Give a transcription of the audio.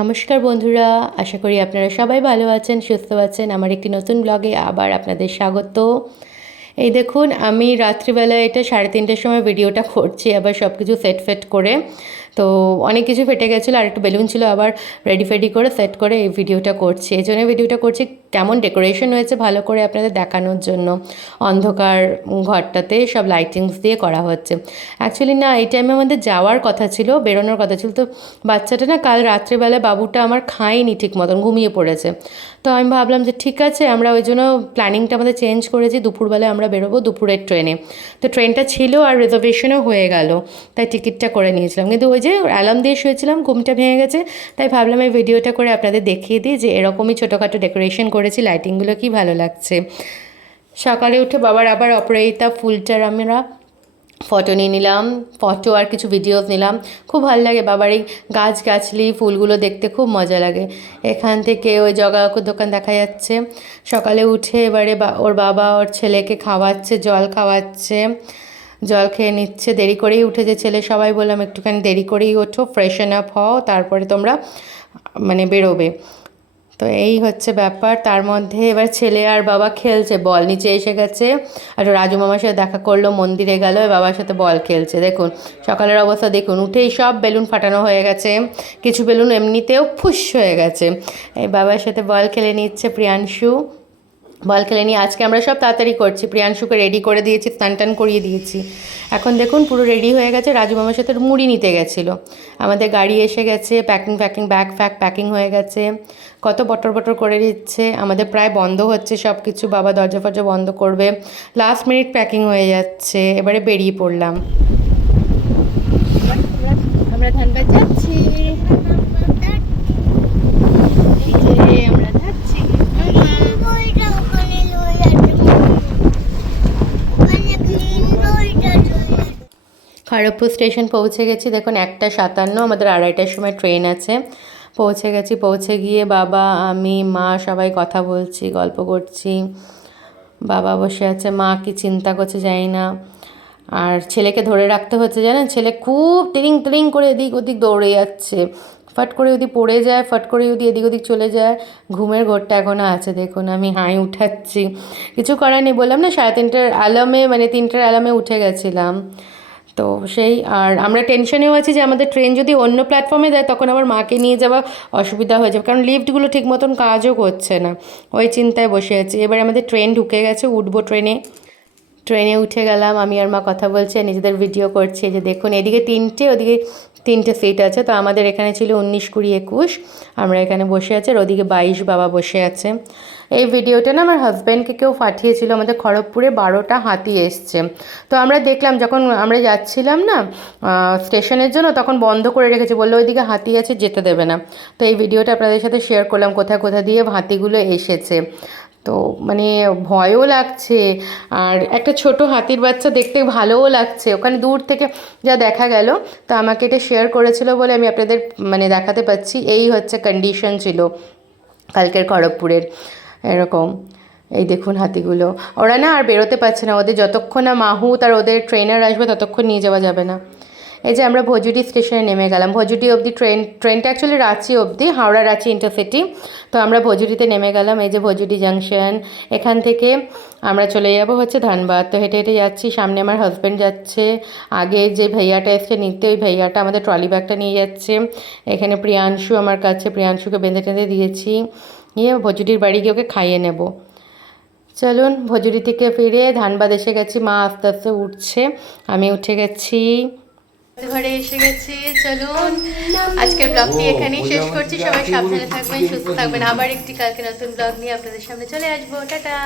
নমস্কার বন্ধুরা, আশা করি আপনারা সবাই ভালো আছেন, সুস্থ আছেন। আমার একটি নতুন ব্লগে আবার আপনাদের স্বাগত। এই দেখুন, আমি রাত্রিবেলায় এটা 3:30টার সময় ভিডিওটা করছি, আবার সব কিছু সেট করে। তো অনেক কিছু ফেটে গেছিলো, আর একটু বেলুন ছিল, আবার রেডি করে সেট করে এই ভিডিওটা করছি। এই জন্য ভিডিওটা করছি কেমন ডেকোরেশন হয়েছে ভালো করে আপনাদের দেখানোর জন্য। অন্ধকার ঘরটাতে সব লাইটিংস দিয়ে করা হচ্ছে। অ্যাকচুয়ালি না, এই টাইমে আমাদের যাওয়ার কথা ছিল, বেরোনোর কথা ছিল। তো বাচ্চাটা না কাল রাত্রেবেলায় বাবুটা আমার খায়নি ঠিক মতন, ঘুমিয়ে পড়েছে। তো আমি ভাবলাম যে ঠিক আছে, আমরা ওই জন্য প্ল্যানিংটা আমাদের চেঞ্জ করেছি। দুপুরবেলায় আমরা বেরোবো দুপুরের ট্রেনে। তো ট্রেনটা ছিল আর রিজার্ভেশনও হয়ে গেল, তাই টিকিটটা করে নিয়েছিলাম। কিন্তু ওই যে অ্যালার্ম দিয়ে শুয়েছিলাম, ঘুমটা ভেঙে গেছে, তাই ভাবলাম এই ভিডিওটা করে আপনাদের দেখিয়ে দিই যে এরকমই ছোটোখাটো ডেকোরেশন করেছি। লাইটিংগুলো কি ভালো লাগছে। সকালে উঠে বাবার আবার অপরাজিতা ফুলটার আমরা ফটো নিয়ে নিলাম, ফটো আর কিছু ভিডিওস নিলাম। খুব ভালো লাগে বাবার এই গাছগাছলি ফুলগুলো দেখতে, খুব মজা লাগে। এখান থেকে ওই জগাকুর দোকান দেখা যাচ্ছে। সকালে উঠে এবারে ওর বাবা ওর ছেলেকে খাওয়াচ্ছে, জল খাওয়াচ্ছে, জল খেয়ে নিচ্ছে। দেরি করেই উঠেছে ছেলে, সবাই বললাম একটুখানি দেরি করেই ওঠো, ফ্রেশন আপ হও, তারপরে তোমরা বেরোবে। তো এই হচ্ছে ব্যাপার। তার মধ্যে এবার ছেলে আর বাবা খেলছে, বল নিচে এসে গেছে। আর রাজু মামার সাথে দেখা করলো, মন্দিরে গেল, বাবার সাথে বল খেলছে। দেখুন সকালের অবস্থা দেখুন, উঠেই সব বেলুন ফাটানো হয়ে গেছে, কিছু বেলুন এমনিতেও ফুস হয়ে গেছে। এই বাবার সাথে বল খেলে নিচ্ছে প্রিয়াংশু। বল খেলে নিয়ে আজকে আমরা সব তাড়াতাড়ি করছি। প্রিয়াংশুকে রেডি করে দিয়েছি, স্নান টান করিয়ে দিয়েছি। এখন দেখুন পুরো রেডি হয়ে গেছে। রাজু মামার সাথে মুড়ি নিতে গেছিলো। আমাদের গাড়ি এসে গেছে, প্যাকিং ব্যাগ প্যাকিং হয়ে গেছে। কত বটর করে দিচ্ছে। আমাদের প্রায় বন্ধ হচ্ছে সব কিছু, বাবা দরজা ফরজা বন্ধ করবে। লাস্ট মিনিট প্যাকিং হয়ে যাচ্ছে, এবারে বেরিয়ে পড়লাম। আমরা ধানবাদ যাচ্ছি, আমরা যাচ্ছি। খড়গপুর স্টেশন পৌঁছে গেছি। দেখুন 1:57, আমাদের 2:30টার সময় ট্রেন আছে। পৌঁছে গেছি। পৌঁছে গিয়ে বাবা, আমি, মা সবাই কথা বলছি, গল্প করছি। বাবা বসে আছে, মা কি চিন্তা করছে জানি না। আর ছেলেকে ধরে রাখতে হচ্ছে, জানেন, ছেলে খুব তিরিং করে এদিক ওদিক দৌড়ে যাচ্ছে। ফট করে যদি পড়ে যায়, ফট করে যদি এদিক ওদিক চলে যায়। ঘুমের ঘোরটা এখনও আছে। দেখুন আমি হাই উঠাচ্ছি, কিছু করার নেই। বললাম না 3:30টার অ্যালার্মে 3টার অ্যালার্মে উঠে গেছিলাম। তো সেই, আর আমরা টেনশনেও আছি যে আমাদের ট্রেন যদি অন্য প্ল্যাটফর্মে দেয় তখন আবার মাকে নিয়ে যাওয়া অসুবিধা হয়ে যাবে, কারণ লিফটগুলো ঠিক মতন কাজও করছে না। ওই চিন্তায় বসে আছি। এবার আমাদের ট্রেন ঢুকে গেছে, উঠবো ট্রেনে উঠে গেলাম। আমি আর মা কথা বলছি, নিজেদের ভিডিও করছি। যে দেখুন এদিকে 3টে, ওদিকে 3টে সিট আছে। তো আমাদের এখানে ছিল 19, 20, 21, আমরা এখানে বসে আছি। আর ওদিকে 22 বাবা বসে আছে। এই ভিডিওটা না আমার হাজব্যান্ডকে কেউ পাঠিয়েছিল। আমাদের খড়গপুরে 12টা হাতি এসছে। তো আমরা দেখলাম যখন আমরা যাচ্ছিলাম না স্টেশনের জন্য, তখন বন্ধ করে রেখেছে, বললো ওইদিকে হাতি আছে, যেতে দেবে না। তো এই ভিডিওটা আপনাদের সাথে শেয়ার করলাম, কোথা দিয়ে হাতিগুলো এসেছে। তো ভয়ও লাগছে, আর একটা ছোট হাতির বাচ্চা দেখতে ভালোও লাগছে ওখানে দূর থেকে যা দেখা গেল। তো আমাকে এটা শেয়ার করেছিল বলে আমি আপনাদের দেখাতে পাচ্ছি। এই হচ্ছে কন্ডিশন ছিল কালকের খড়গপুরের, এরকম। এই দেখুন হাতিগুলো, ওরা না আর বেরোতে পারছে না। ওদের যতক্ষণ না মাহুত আর ওদের ট্রেনার আসবে ততক্ষণ নিয়ে যাওয়া যাবে না। এই যে আমরা ভজুডি স্টেশনে নেমে গেলাম। ভজুডি অবধি ট্রেনটা অ্যাকচুয়ালি রাঁচি অবধি, হাওড়া রাঁচি ইন্টারসিটি। তো আমরা ভজুডিতে নেমে গেলাম। এই যে ভজুডি জাংশন। এখান থেকে আমরা চলে যাব হচ্ছে ধানবাদ। তো হেঁটে হেঁটে যাচ্ছি, সামনে আমার হাজব্যান্ড যাচ্ছে। আগে যে ভাইয়াটা এসছে নিতে, ওই ভাইয়াটা আমাদের ট্রলি ব্যাগটা নিয়ে যাচ্ছে। এখানে প্রিয়াংশু আমার কাছে, প্রিয়াংশুকে বেঁধে টেঁধে দিয়েছি। নিয়ে ভজুডির বাড়ি গিয়ে ওকে খাইয়ে নেব। চলুন, ভজুডি থেকে ফিরে ধানবাদ এসে গেছি। মা আস্তে আস্তে উঠছে, আমি উঠে গেছি, ঘরে এসে গেছি। চলুন আজকের ব্লগটি এখানেই শেষ করছি। সবাই সাবধানে থাকবেন, সুস্থ থাকবেন। আবার একটি কালকে নতুন ব্লগ নিয়ে আপনাদের সামনে চলে আসবো। টাটা।